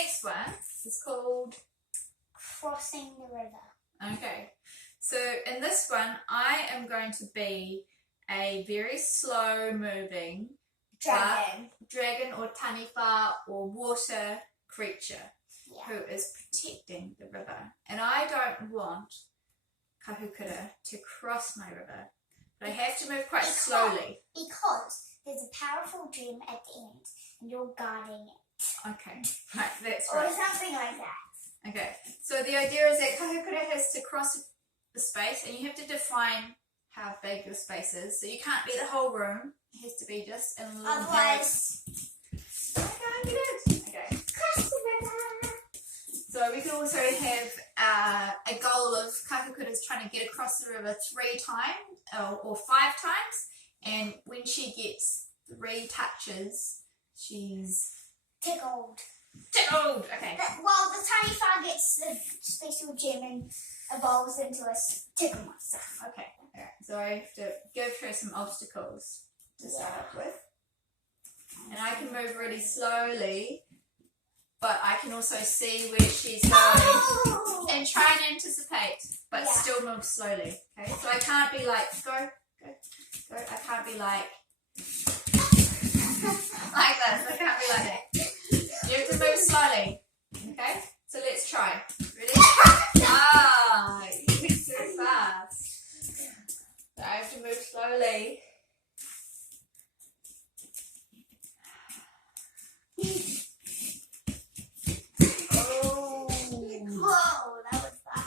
next one is called Crossing the river. Okay, so in this one I am going to be a very slow moving dragon or taniwha or water creature who is protecting the river. And I don't want Kahukura to cross my river, but I have to move quite slowly. Because there's a powerful gem at the end and you're guarding it. Okay, right, that's right. Or something like that. Okay, so the idea is that Kahukura has to cross the space, and you have to define how big your space is. So you can't be the whole room. It has to be just in a little Otherwise, Okay. cross the river. So we can also have a goal of Kahukura's trying to get across the river 3 times or 5 times, and when she gets 3 touches, she's tickled. Tickled! Okay. While the tiny fire gets the special gem and evolves into a tickle monster. Okay. Alright. So I have to give her some obstacles to start up with. And I can move really slowly, but I can also see where she's going and try and anticipate, but still move slowly. Okay. So I can't be like, go. I can't be like this. I can't be like that. You have to move slowly. Okay? So let's try. Ready? You went so fast. So I have to move slowly. Oh. Whoa, that was fast.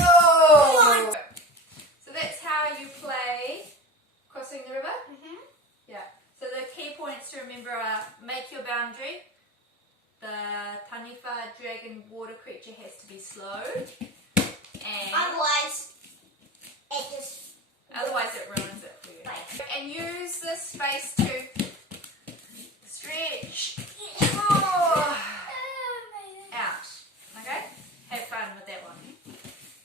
Oh! So that's how you play crossing the river? Yeah. So the key points to remember are make your boundary. The taniwha dragon water creature has to be slow. And Otherwise, it otherwise it ruins it for you. And use this space to